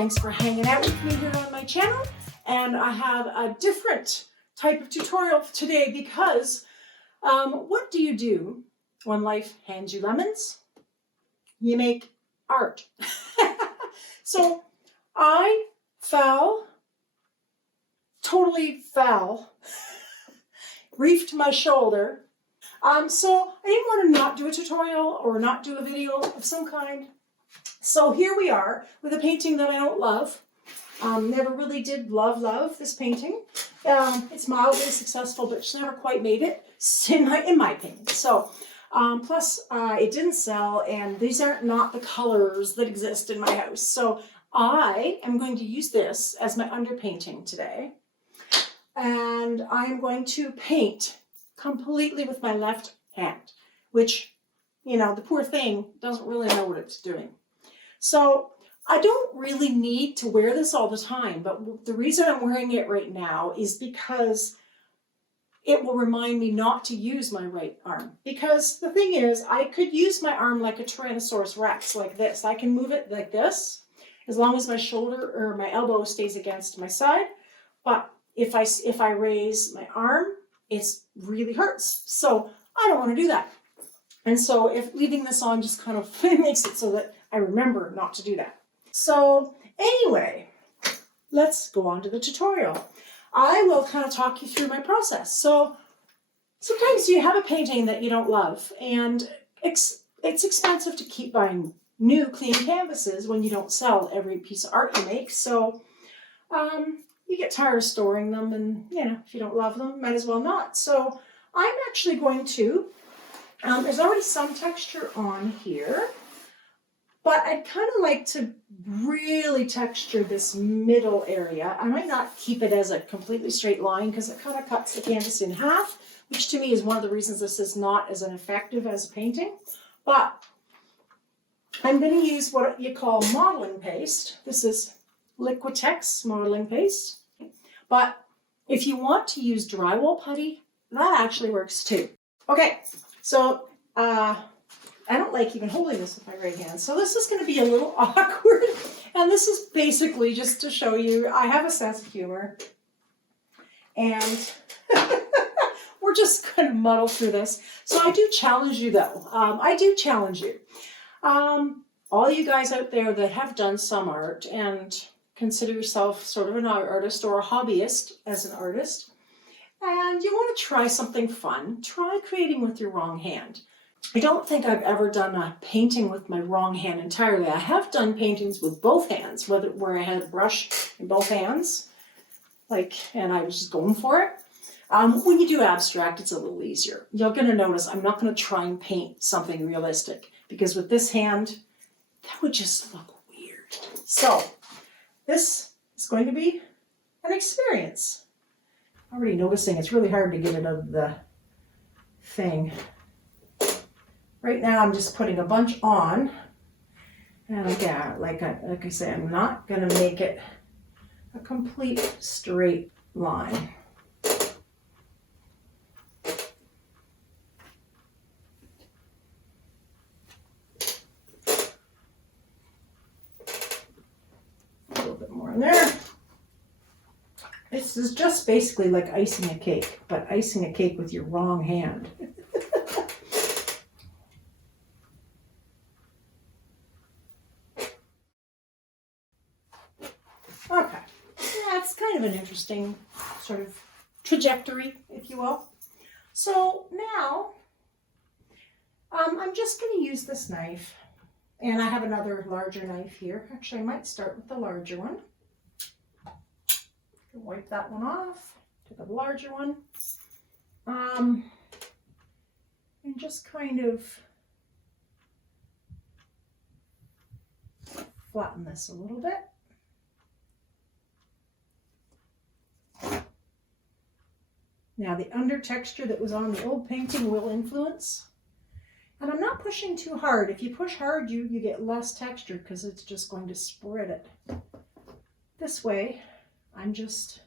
Thanks for hanging out with me here on my channel. And I have a different type of tutorial today because what do you do when life hands you lemons? You make art. So I totally fell, reefed my shoulder. So I didn't want to not do a tutorial or not do a video of some kind. So here we are with a painting that I don't love. Never really did love this painting. It's mildly successful, but it's never quite made it, in my opinion. So, plus it didn't sell, and these are not the colors that exist in my house. So I am going to use this as my underpainting today. And I'm going to paint completely with my left hand, which, you know, the poor thing doesn't really know what it's doing. So I don't really need to wear this all the time, but the reason I'm wearing it right now is because it will remind me not to use my right arm. Because the thing is, I could use my arm like a Tyrannosaurus Rex, like this. I can move it like this, as long as my shoulder or my elbow stays against my side. But if I raise my arm, it really hurts. So I don't want to do that. And so if leaving this on just kind of makes it so that I remember not to do that. So anyway, let's go on to the tutorial. I will kind of talk you through my process. So sometimes you have a painting that you don't love, and it's expensive to keep buying new clean canvases when you don't sell every piece of art you make. So you get tired of storing them, and you know, if you don't love them, might as well not. So I'm actually going to, there's already some texture on here, but I'd kind of like to really texture this middle area. I might not keep it as a completely straight line because it kind of cuts the canvas in half, which to me is one of the reasons this is not as effective as a painting. But I'm going to use what you call modeling paste. This is Liquitex modeling paste. But if you want to use drywall putty, that actually works too. Okay, so I don't like even holding this with my right hand. So this is going to be a little awkward. And this is basically just to show you I have a sense of humor. And we're just going to muddle through this. So I do challenge you though. I do challenge you. All you guys out there that have done some art and consider yourself sort of an artist or a hobbyist as an artist, and you want to try something fun, try creating with your wrong hand. I don't think I've ever done a painting with my wrong hand entirely. I have done paintings with both hands, where I had a brush in both hands, and I was just going for it. When you do abstract, it's a little easier. You're going to notice I'm not going to try and paint something realistic, because with this hand, that would just look weird. So this is going to be an experience. I'm already noticing it's really hard to get it out of the thing. Right now I'm just putting a bunch on, and again, like I say, I'm not going to make it a complete straight line. A little bit more in there. This is just basically like icing a cake, but icing a cake with your wrong hand. Okay, that's kind of an interesting sort of trajectory, if you will. So now I'm just going to use this knife, and I have another larger knife here. Actually, I might start with the larger one. Wipe that one off, take a larger one, and just kind of flatten this a little bit. Now the under texture that was on the old painting will influence. And I'm not pushing too hard. If you push hard, you get less texture because it's just going to spread it. This way, I'm just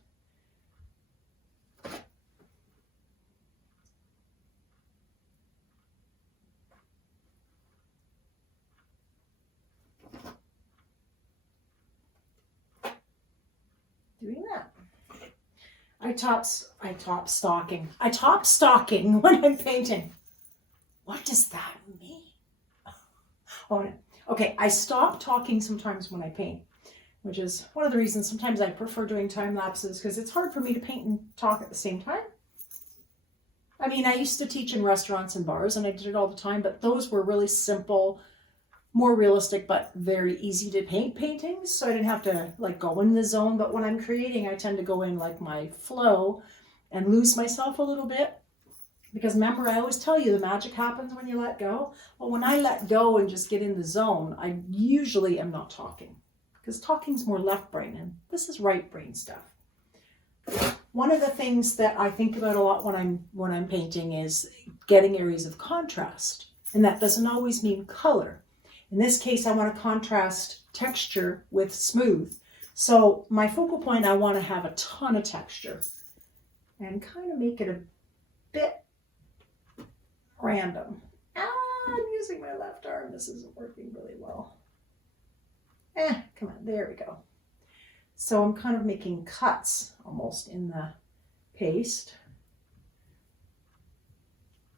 I top stocking when I'm painting. What does that mean? Oh, no. Okay, I stop talking sometimes when I paint, which is one of the reasons sometimes I prefer doing time lapses, because it's hard for me to paint and talk at the same time. I mean, I used to teach in restaurants and bars and I did it all the time, but those were really simple, more realistic, but very easy to paint paintings. So I didn't have to like go in the zone. But when I'm creating, I tend to go in like my flow and lose myself a little bit. Because remember, I always tell you the magic happens when you let go. Well, when I let go and just get in the zone, I usually am not talking, because talking's more left brain and this is right brain stuff. One of the things that I think about a lot when I'm painting is getting areas of contrast, and that doesn't always mean color. In this case, I want to contrast texture with smooth. So my focal point, I want to have a ton of texture and kind of make it a bit random. I'm using my left arm. This isn't working really well. Come on, there we go. So I'm kind of making cuts almost in the paste.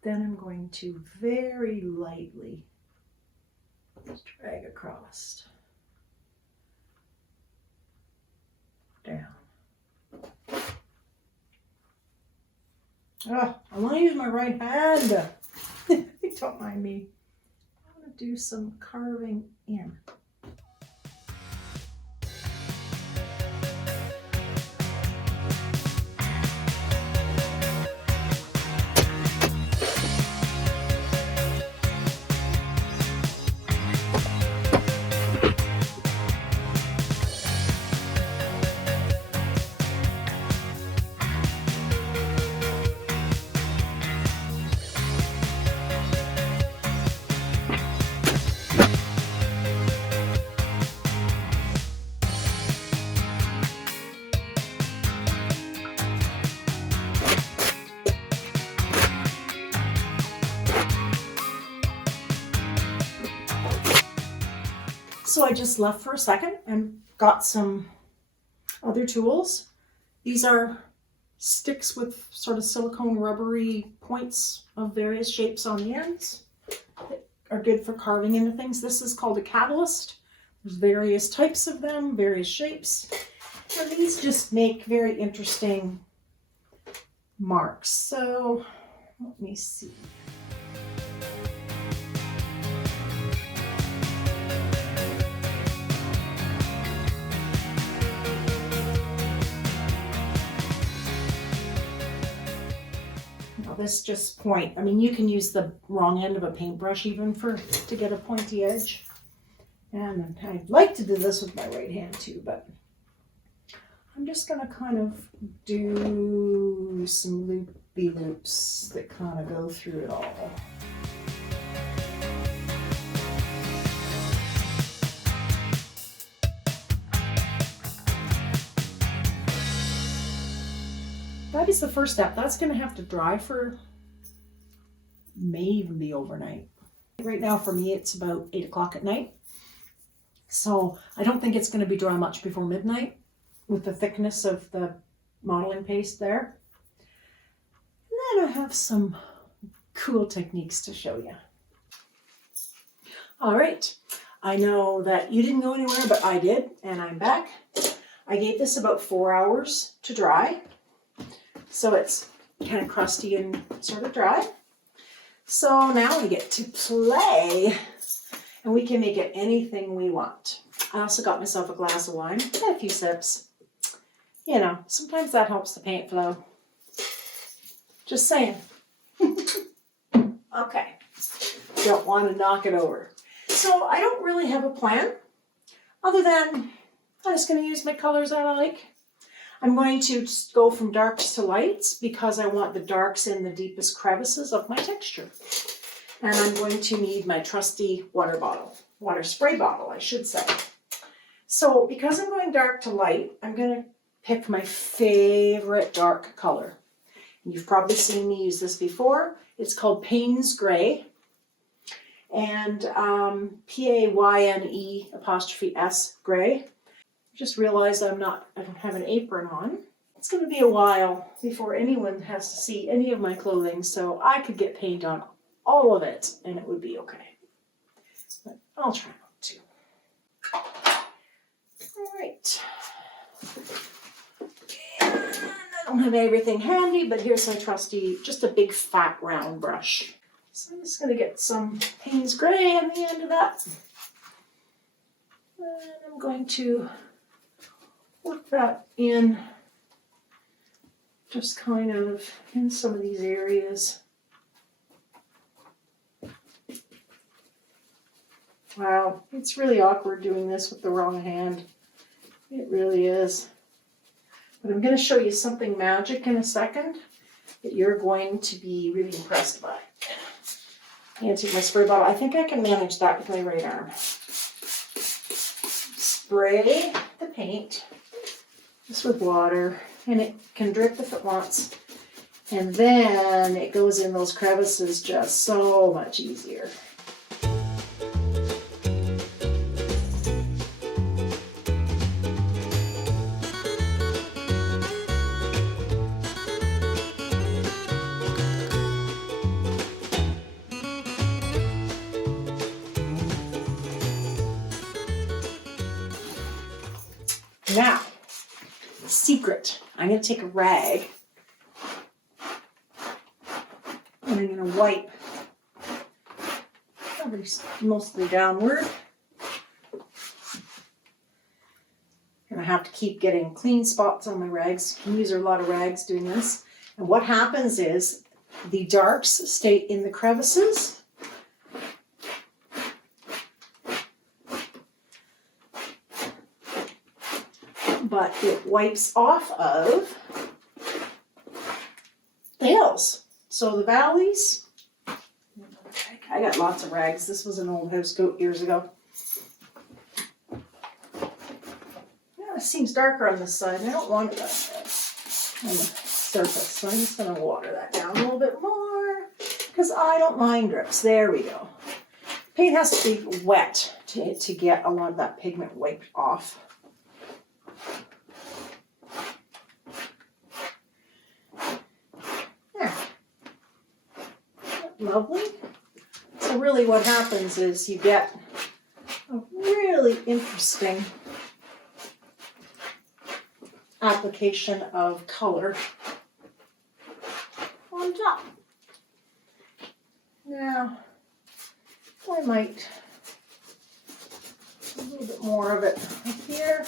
Then I'm going to very lightly drag across, down. Oh, I want to use my right hand. Don't mind me. I want to do some carving in. So I just left for a second and got some other tools. These are sticks with sort of silicone rubbery points of various shapes on the ends that are good for carving into things. This is called a catalyst. There's various types of them, various shapes. And these just make very interesting marks. So let me see. This just point. I mean, you can use the wrong end of a paintbrush even to get a pointy edge. And I'd like to do this with my right hand too, but I'm just going to kind of do some loopy loops that kind of go through it all. That is the first step. That's going to have to dry for, may even be overnight. Right now for me it's about 8 o'clock at night. So I don't think it's going to be dry much before midnight with the thickness of the modeling paste there. And then I have some cool techniques to show you. All right. I know that you didn't go anywhere, but I did, and I'm back. I gave this about 4 hours to dry. So it's kind of crusty and sort of dry. So now we get to play, and we can make it anything we want. I also got myself a glass of wine, had a few sips. You know, sometimes that helps the paint flow. Just saying. Okay, don't want to knock it over. So I don't really have a plan, other than I'm just going to use my colors that I like. I'm going to just go from darks to lights because I want the darks in the deepest crevices of my texture. And I'm going to need my trusty water spray bottle, I should say. So because I'm going dark to light, I'm going to pick my favorite dark color. You've probably seen me use this before. It's called Payne's Gray. And Payne''S gray. Just realized I don't have an apron on. it's going to be a while before anyone has to see any of my clothing, so I could get paint on all of it and it would be okay. But I'll try not to. All right. And I don't have everything handy, but here's my trusty, just a big fat round brush. So I'm just going to get some Payne's Gray on the end of that. And I'm going to work that in, just kind of in some of these areas. Wow, it's really awkward doing this with the wrong hand. It really is. But I'm going to show you something magic in a second that you're going to be really impressed by. I'm going to take my spray bottle. I think I can manage that with my right arm. Spray the paint just with water, and it can drip if it wants. And then it goes in those crevices just so much easier. Now, secret. I'm going to take a rag and I'm going to wipe mostly downward. And I have to keep getting clean spots on my rags. These are a lot of rags doing this. And what happens is the darks stay in the crevices. But it wipes off of the hills. So the valleys, I got lots of rags. This was an old house goat years ago. Yeah, it seems darker on this side. I don't want it that on the surface. So I'm just going to water that down a little bit more because I don't mind drips. There we go. Paint has to be wet to get a lot of that pigment wiped off. Lovely. So really what happens is you get a really interesting application of color on top. Now, I might a little bit more of it up here.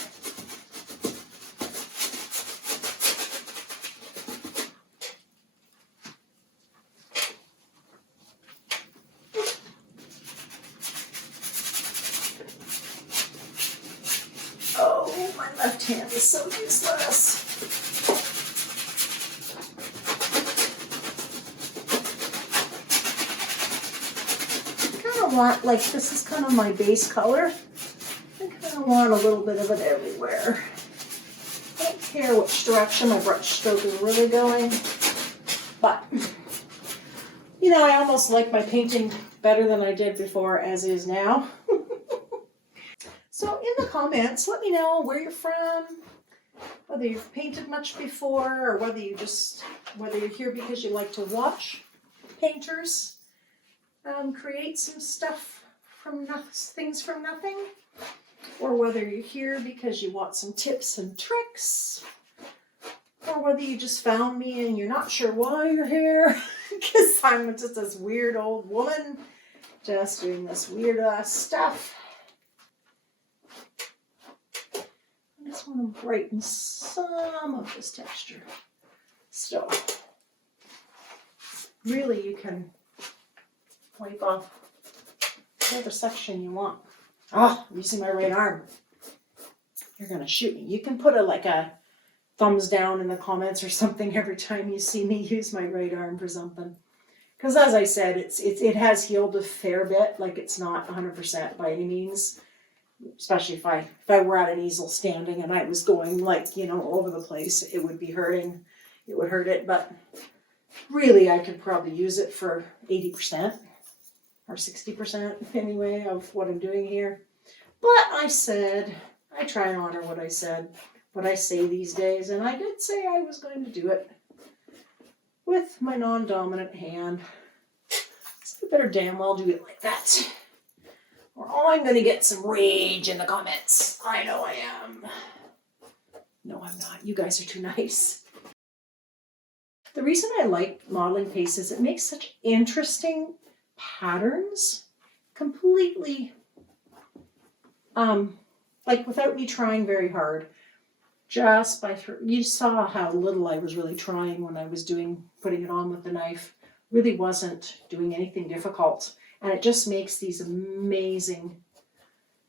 Hand is so useless. I kind of want, like, this is kind of my base color. I kind of want a little bit of it everywhere. I don't care which direction my brush stroke is really going, but, you know, I almost like my painting better than I did before as is now. So in the comments, let me know where you're from, whether you've painted much before, or whether you're here because you like to watch painters create some stuff from things from nothing, or whether you're here because you want some tips and tricks, or whether you just found me and you're not sure why you're here, because I'm just this weird old woman just doing this weird stuff. I just want to brighten some of this texture. So, really you can wipe off whatever section you want. I'm using my right arm. You're going to shoot me. You can put like a thumbs down in the comments or something every time you see me use my right arm for something. Because as I said, it has healed a fair bit. Like, it's not 100% by any means. Especially if I were at an easel standing and I was going, like, you know, all over the place, it would be hurting. It would hurt it, but really I could probably use it for 80% or 60% anyway of what I'm doing here. But I said, I try and honor what I said what I say these days, and I did say I was going to do it with my non-dominant hand. So I better damn well do it like that, or I'm going to get some rage in the comments. I know I am. No, I'm not. You guys are too nice. The reason I like modeling paste is it makes such interesting patterns completely, like without me trying very hard. Just by, you saw how little I was really trying when I was putting it on with the knife. Really wasn't doing anything difficult. And it just makes these amazing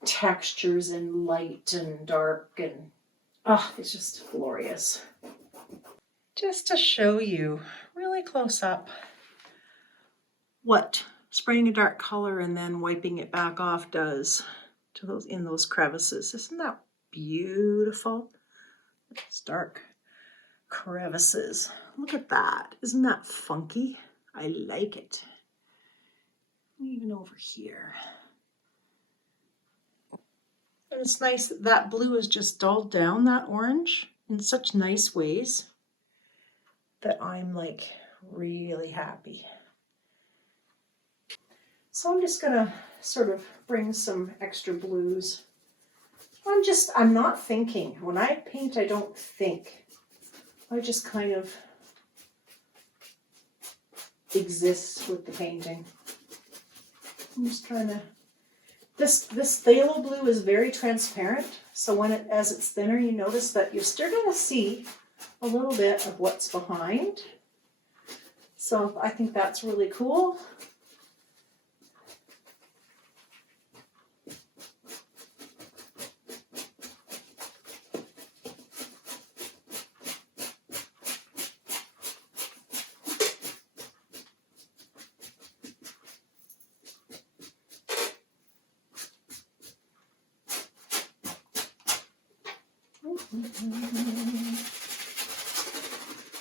textures in light and dark, and it's just glorious. Just to show you really close up what spraying a dark color and then wiping it back off does to those crevices. Isn't that beautiful? Those dark crevices. Look at that. Isn't that funky? I like it. Even over here. And it's nice that that blue is just dulled down that orange in such nice ways that I'm like really happy. So I'm just gonna sort of bring some extra blues. I'm not thinking. When I paint, I don't think. I just kind of exist with the painting. I'm just trying to, this phthalo blue is very transparent. So as it's thinner, you notice that you're still gonna see a little bit of what's behind. So I think that's really cool.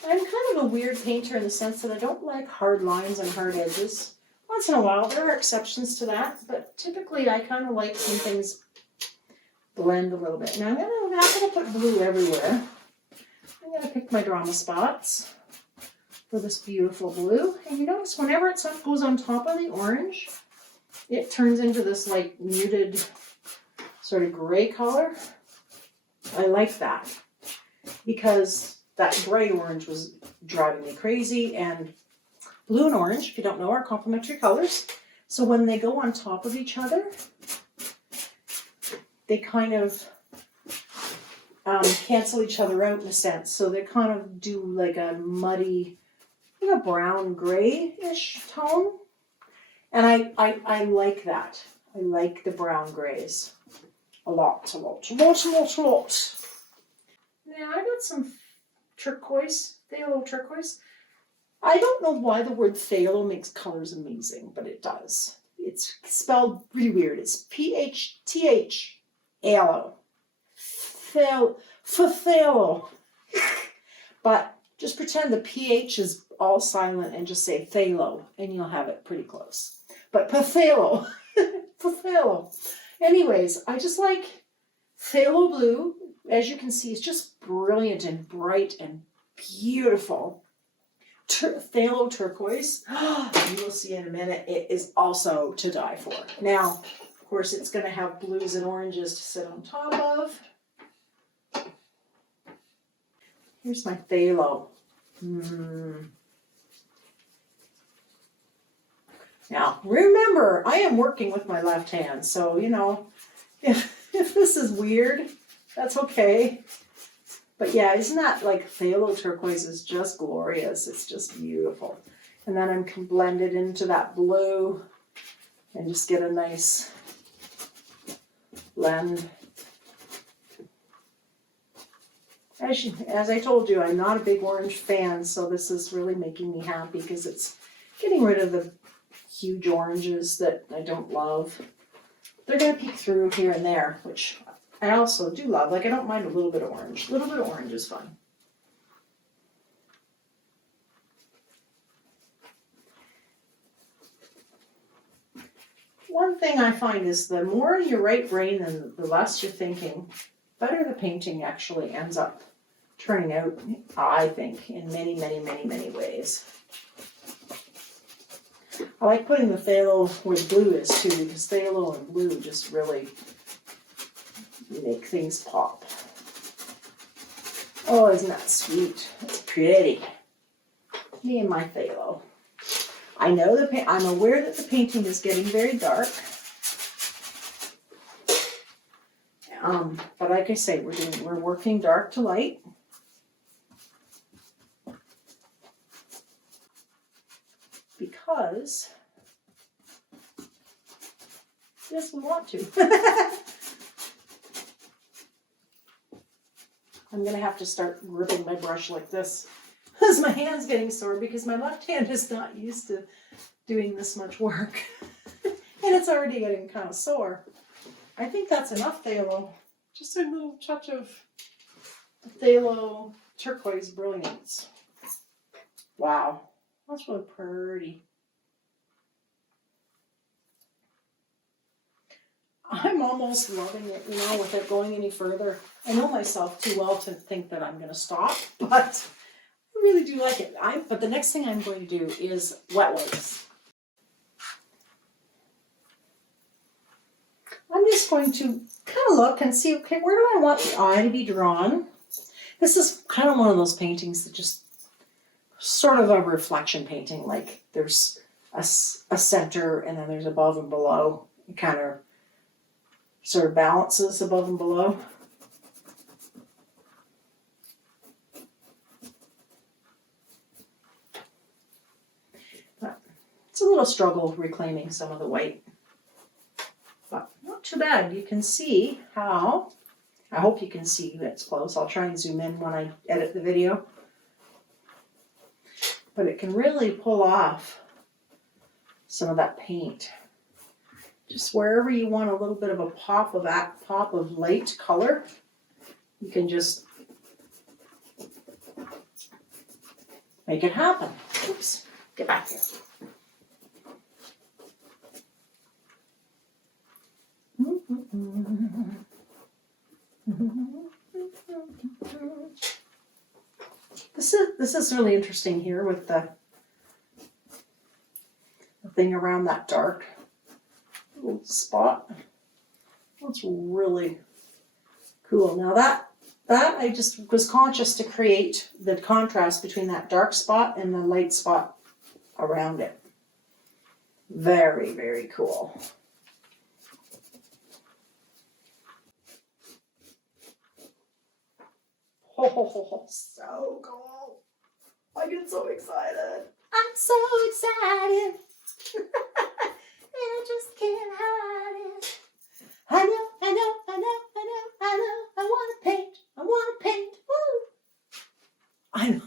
I'm kind of a weird painter in the sense that I don't like hard lines and hard edges. Once in a while, there are exceptions to that, but typically I kind of like when things blend a little bit. Now I'm not going to put blue everywhere. I'm going to pick my drama spots for this beautiful blue. And you notice whenever it goes on top of the orange, it turns into this like muted sort of gray color. I like that because that bright orange was driving me crazy, and blue and orange, if you don't know, are complementary colors. So when they go on top of each other, they kind of cancel each other out in a sense. So they kind of do like a muddy, like a brown gray-ish tone. And I like that. I like the brown grays. A lot. Now I got some turquoise, phthalo turquoise. I don't know why the word phthalo makes colors amazing, but it does. It's spelled really weird. It's P-H-T-H-A-L-O. Phthalo. But just pretend the PH is all silent and just say phthalo, and you'll have it pretty close. But phthalo. Phthalo. Anyways, I just like phthalo blue. As you can see, it's just brilliant and bright and beautiful. Phthalo turquoise, you'll see in a minute, it is also to die for. Now, of course, it's going to have blues and oranges to sit on top of. Here's my phthalo. Now, remember, I am working with my left hand, so, you know, if this is weird, that's okay. But yeah, isn't that like phthalo turquoise is just glorious. It's just beautiful. And then I can blend it into that blue and just get a nice blend. As I told you, I'm not a big orange fan, so this is really making me happy because it's getting rid of the huge oranges that I don't love. They're going to peek through here and there, which I also do love. Like, I don't mind a little bit of orange. A little bit of orange is fun. One thing I find is the more in your right brain and the less you're thinking. better the painting actually ends up turning out, I think, in many, many, many, many ways. I like putting the phthalo where the blue is too, because phthalo and blue just really make things pop. Oh, isn't that sweet? That's pretty. Me and my phthalo. I know I'm aware that the painting is getting very dark. But like I say, we're working dark to light. Because yes, we want to. I'm gonna have to start gripping my brush like this because my hand's getting sore because my left hand is not used to doing this much work. And it's already getting kind of sore. I think that's enough phthalo. Just a little touch of phthalo turquoise brilliance. Wow, that's really pretty. I'm almost loving it, you know, without going any further. I know myself too well to think that I'm going to stop, but I really do like it. But the next thing I'm going to do is wet wipes. I'm just going to kind of look and see, okay, where do I want the eye to be drawn? This is kind of one of those paintings that just sort of a reflection painting, like there's a center and then there's above and below. It kind of sort of balances above and below. But it's a little struggle reclaiming some of the white. But not too bad. You can see how, I hope you can see it's close. I'll try and zoom in when I edit the video. But it can really pull off some of that paint. Just wherever you want a little bit of a pop of light color, you can just make it happen. Oops, get back here. This is really interesting here with the thing around that dark little spot. That's really cool. Now that I just was conscious to create the contrast between that dark spot and the light spot around it. Very, very cool. Oh, so cool. I get so excited. I'm so excited. I just can't hide it. I want to paint. Woo! I know.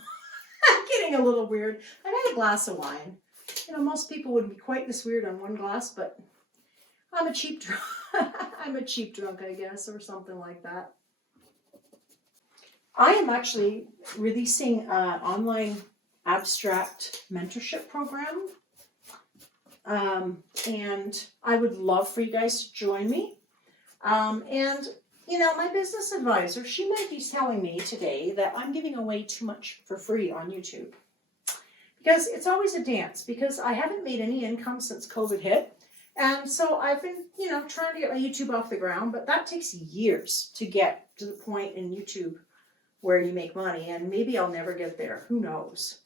I'm getting a little weird. I had a glass of wine. You know, most people wouldn't be quite this weird on one glass, but I'm a cheap drunk. I'm a cheap drunk, I guess, or something like that. I am actually releasing an online abstract mentorship program. And I would love for you guys to join me. And, you know, my business advisor, she might be telling me today that I'm giving away too much for free on YouTube. Because it's always a dance, because I haven't made any income since COVID hit. And so I've been, you know, trying to get my YouTube off the ground, but that takes years to get to the point in YouTube where you make money. And maybe I'll never get there. Who knows?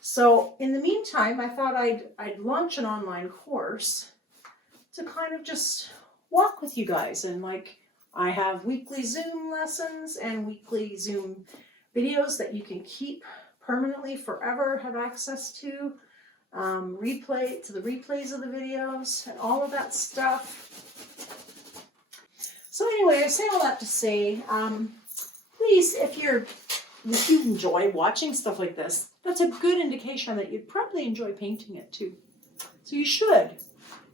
So in the meantime, I thought I'd launch an online course to kind of just walk with you guys. And like, I have weekly Zoom lessons and weekly Zoom videos that you can keep permanently forever, have access to, the replays of the videos and all of that stuff. So anyway, I say all that to say, please, if you enjoy watching stuff like this, that's a good indication that you'd probably enjoy painting it too. So you should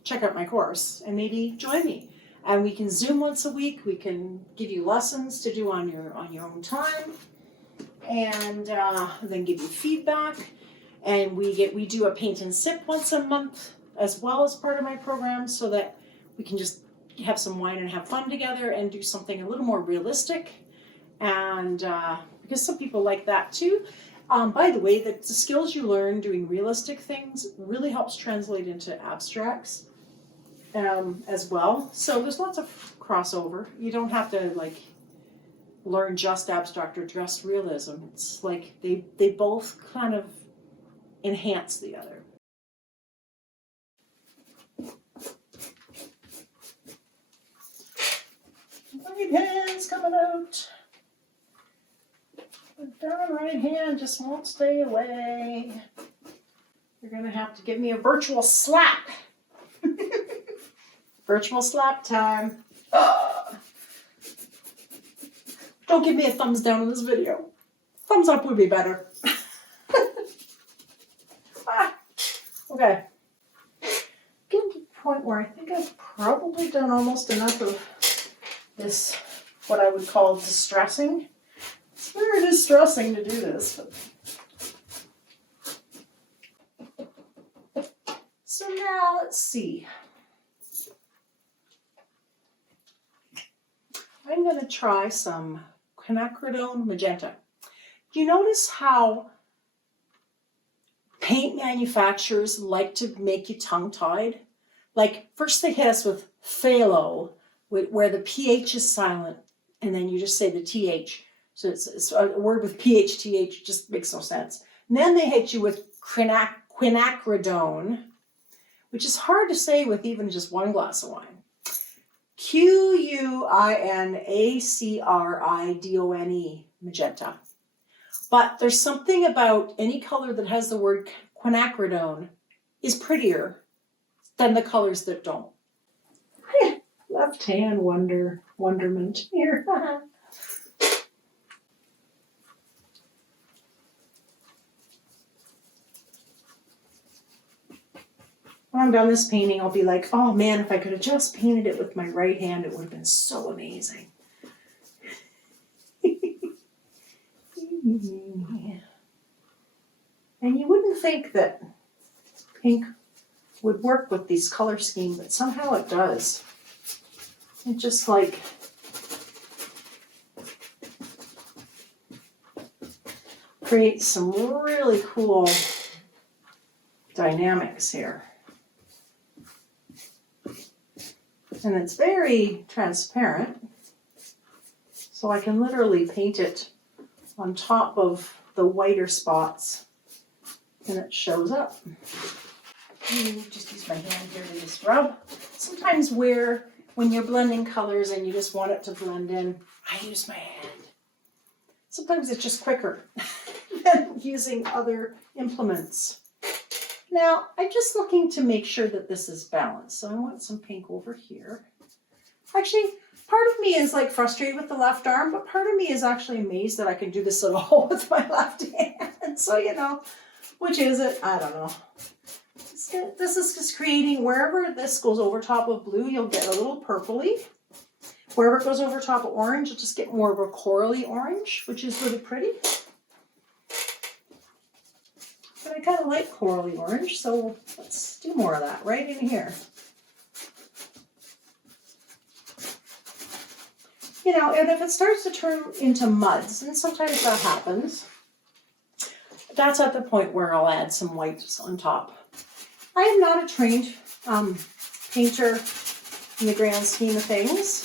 check out my course and maybe join me. And we can Zoom once a week. We can give you lessons to do on your own time, and then give you feedback. And we do a paint and sip once a month as well as part of my program, so that we can just have some wine and have fun together and do something a little more realistic. And because some people like that too. By the way, the skills you learn doing realistic things really helps translate into abstracts as well. So there's lots of crossover. You don't have to like learn just abstract or just realism. It's like they both kind of enhance the other. Right hand's coming out. The darn right hand just won't stay away. You're gonna have to give me a virtual slap. Virtual slap time. Don't give me a thumbs down in this video. Thumbs up would be better. Okay. Getting to the point where I think I've probably done almost enough of this, what I would call distressing. It's very distressing to do this. So now let's see. I'm going to try some Quinacridone Magenta. Do you notice how paint manufacturers like to make you tongue-tied? Like first they hit us with phthalo, where the pH is silent, and then you just say the TH. So it's a word with PH, just makes no sense. And then they hit you with quinacridone, which is hard to say with even just one glass of wine. Quinacridone, magenta. But there's something about any color that has the word quinacridone is prettier than the colors that don't. Left hand wonderment here. When I'm done this painting, I'll be like, oh man, if I could have just painted it with my right hand, it would have been so amazing. And you wouldn't think that pink would work with these color scheme, but somehow it does. It just like creates some really cool dynamics here. And it's very transparent, so I can literally paint it on top of the whiter spots and it shows up. Just use my hand here to just rub. Sometimes when you're blending colors and you just want it to blend in, I use my hand. Sometimes it's just quicker than using other implements. Now, I'm just looking to make sure that this is balanced. So I want some pink over here. Actually, part of me is like frustrated with the left arm, but part of me is actually amazed that I can do this at all with my left hand. So, you know, which is it? I don't know. This is just creating, wherever this goes over top of blue, you'll get a little purpley. Wherever it goes over top of orange, you'll just get more of a corally orange, which is really pretty. But I kind of like corally orange, so let's do more of that right in here. You know, and if it starts to turn into muds, and sometimes that happens, that's at the point where I'll add some whites on top. I am not a trained painter in the grand scheme of things,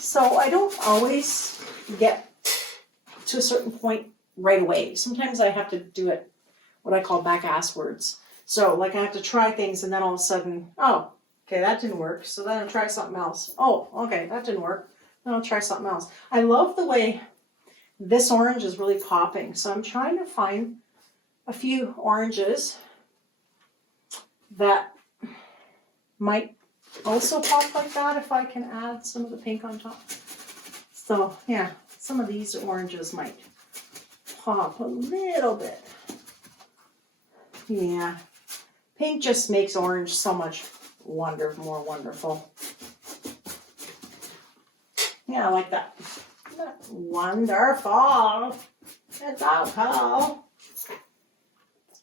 so I don't always get to a certain point right away. Sometimes I have to do it what I call back-asswards. So like I have to try things and then all of a sudden, oh, okay, that didn't work. So then I'll try something else. Oh, okay, that didn't work. Then I'll try something else. I love the way this orange is really popping. So I'm trying to find a few oranges that might also pop like that if I can add some of the pink on top. So yeah, some of these oranges might pop a little bit. Yeah, pink just makes orange so much more wonderful. Yeah, I like that. That's wonderful. It's all cool.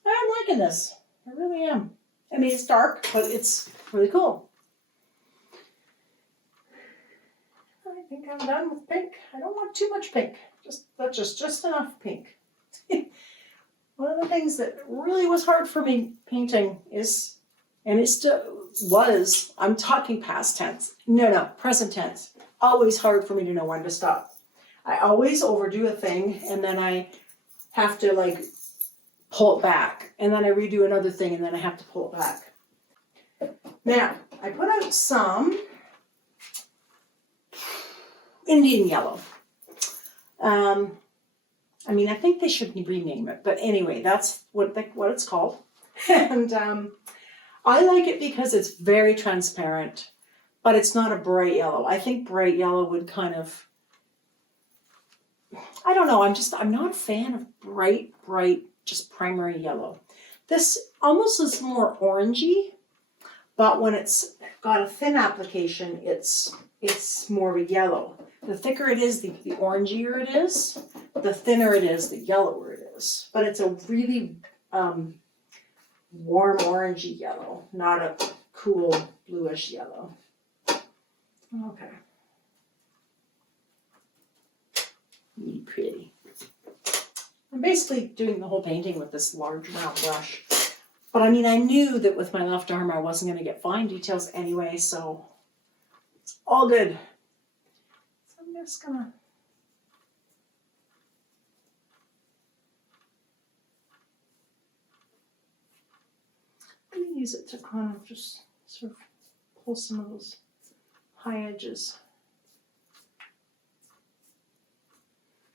I'm liking this. I really am. I mean, it's dark, but it's really cool. think I'm done with pink. I don't want too much pink. Just enough pink. One of the things that really was hard for me painting is, and it still was, I'm talking past tense. No, present tense. Always hard for me to know when to stop. I always overdo a thing and then I have to like pull it back. And then I redo another thing and then I have to pull it back. Now, I put out some Indian yellow. I mean, I think they should rename it, but anyway, that's what it's called. And I like it because it's very transparent, but it's not a bright yellow. I think bright yellow would kind of, I don't know, I'm not a fan of bright, just primary yellow. This almost is more orangey, but when it's got a thin application, it's more of a yellow. The thicker it is, the orangier it is. The thinner it is, the yellower it is. But it's a really warm orangey yellow, not a cool bluish yellow. Okay. Really pretty. I'm basically doing the whole painting with this large round brush. But I mean, I knew that with my left arm I wasn't going to get fine details anyway, so it's all good. So I'm just gonna use it to kind of just sort of pull some of those high edges.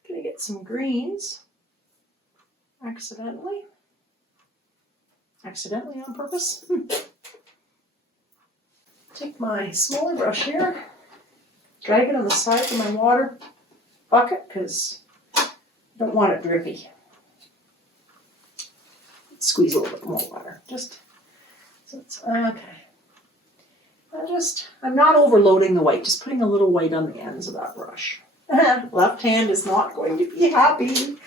Gonna get some greens accidentally on purpose. Take my smaller brush here, drag it on the side of my water bucket because I don't want it drippy. Squeeze a little bit more water, just so it's okay. I'm not overloading the white, just putting a little white on the ends of that brush. Left hand is not going to be happy.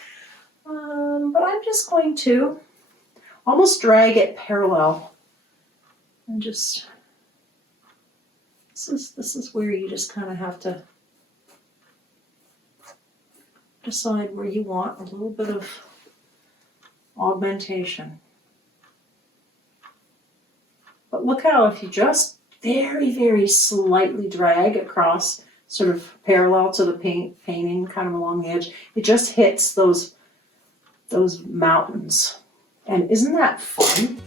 But I'm just going to almost drag it parallel and just, this is where you just kind of have to decide where you want a little bit of augmentation. But look how if you just very slightly drag across, sort of parallel to the painting, kind of along the edge, it just hits those mountains. And isn't that fun?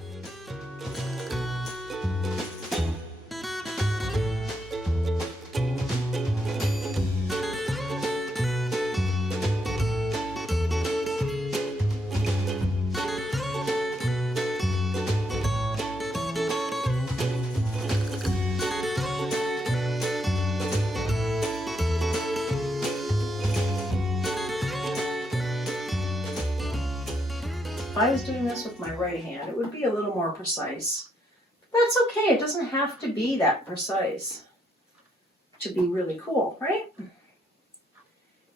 If I was doing this with my right hand, it would be a little more precise. But that's okay, it doesn't have to be that precise to be really cool, right? And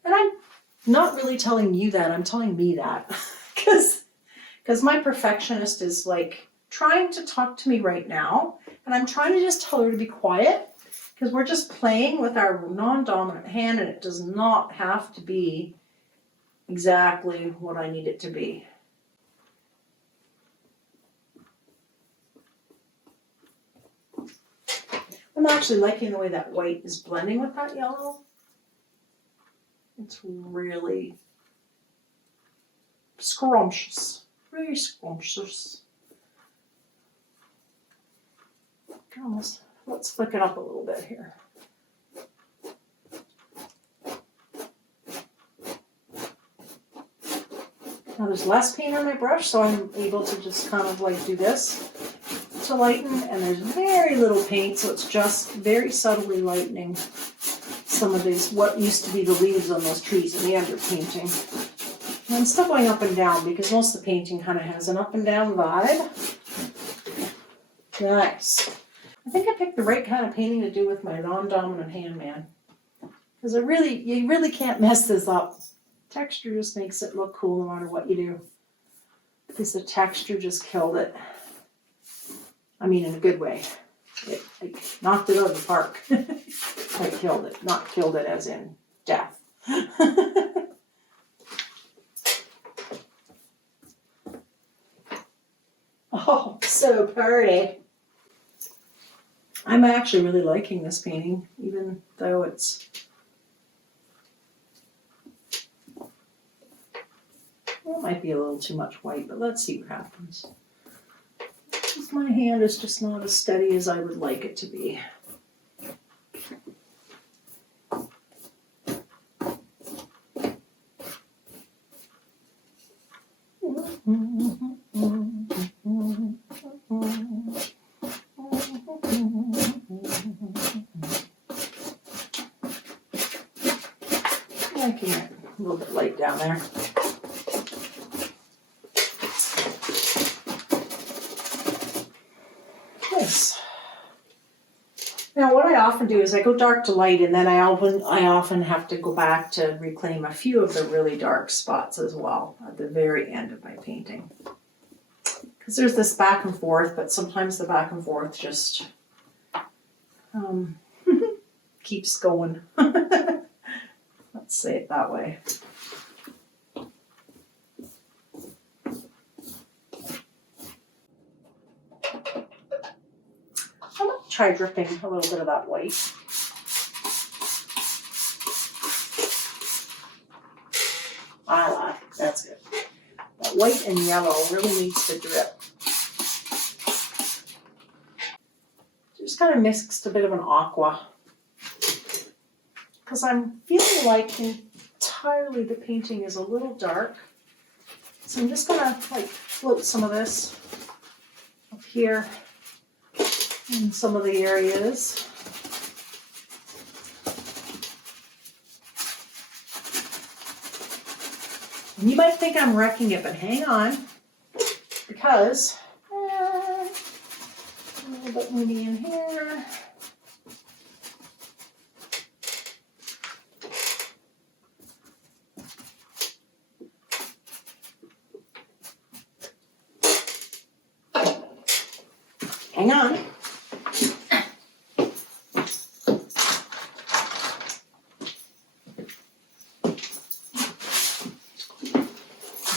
I'm not really telling you that, I'm telling me that. Because my perfectionist is like trying to talk to me right now, and I'm trying to just tell her to be quiet, because we're just playing with our non-dominant hand, and it does not have to be exactly what I need it to be. I'm actually liking the way that white is blending with that yellow. It's really scrumptious, very scrumptious. Almost, let's flick it up a little bit here. Now there's less paint on my brush, so I'm able to just kind of like do this to lighten, and there's very little paint, so it's just very subtly lightening some of these, what used to be the leaves on those trees in the underpainting. And I'm still going up and down because most of the painting kind of has an up and down vibe. Nice. I think I picked the right kind of painting to do with my non-dominant hand, man. Because you really can't mess this up. Texture just makes it look cool no matter what you do. Because the texture just killed it. I mean, in a good way. I knocked it out of the park. I killed it. Not killed it as in death. Oh, so pretty. I'm actually really liking this painting, even though it's... Well, it might be a little too much white, but let's see what happens. My hand is just not as steady as I would like it to be. Liking it. A little bit light down there. Nice. Now what I often do is I go dark to light, and then I often have to go back to reclaim a few of the really dark spots as well at the very end of my painting. Because there's this back and forth, but sometimes the back and forth just keeps going. Let's say it that way. I'm going to try dripping a little bit of that white. That's good. That white and yellow really needs to drip. Just kind of mixed a bit of an aqua. Because I'm feeling like entirely the painting is a little dark. So I'm just going to like float some of this up here in some of the areas. And you might think I'm wrecking it, but hang on, because a little bit maybe in here. Hang on.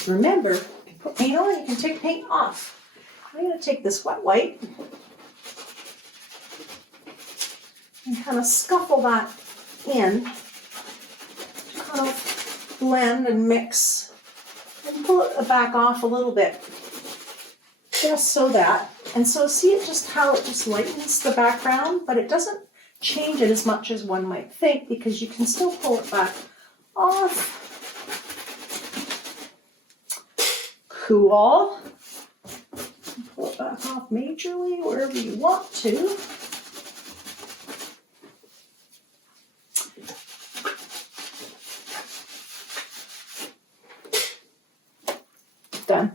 Remember, you can put paint on, you can take paint off. I'm going to take this wet white and kind of scuffle that in, kind of blend and mix, and pull it back off a little bit, just so that. And so see it just how it just lightens the background, but it doesn't change it as much as one might think, because you can still pull it back off. Cool. Pull it back off majorly wherever you want to. Done.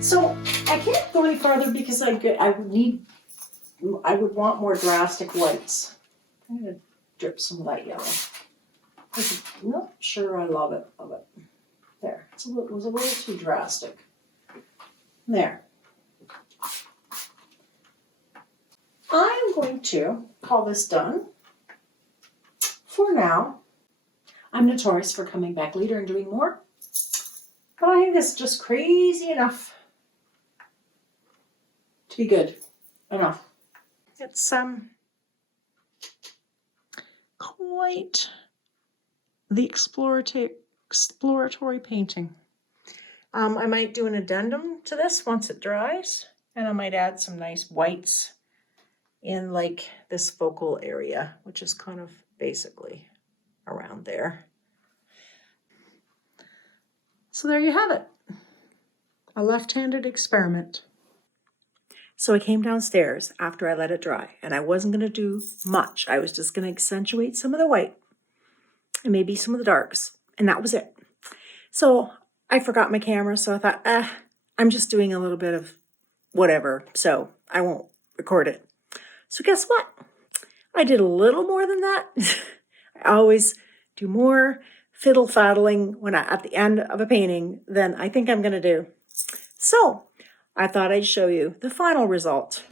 So I can't go any farther because I would want more drastic whites. I'm gonna drip some light yellow. I'm not sure I love it. There, it was a little too drastic. There. I'm going to call this done for now. I'm notorious for coming back later and doing more, but I think this is just crazy enough to be good enough. It's quite the exploratory painting. I might do an addendum to this once it dries, and I might add some nice whites in like this focal area, which is kind of basically around there. So there you have it, a left-handed experiment. So I came downstairs after I let it dry, and I wasn't going to do much. I was just going to accentuate some of the white and maybe some of the darks, and that was it. So I forgot my camera, so I thought, I'm just doing a little bit of whatever, so I won't record it. So guess what? I did a little more than that. I always do more fiddle-faddling at the end of a painting than I think I'm going to do. So I thought I'd show you the final result.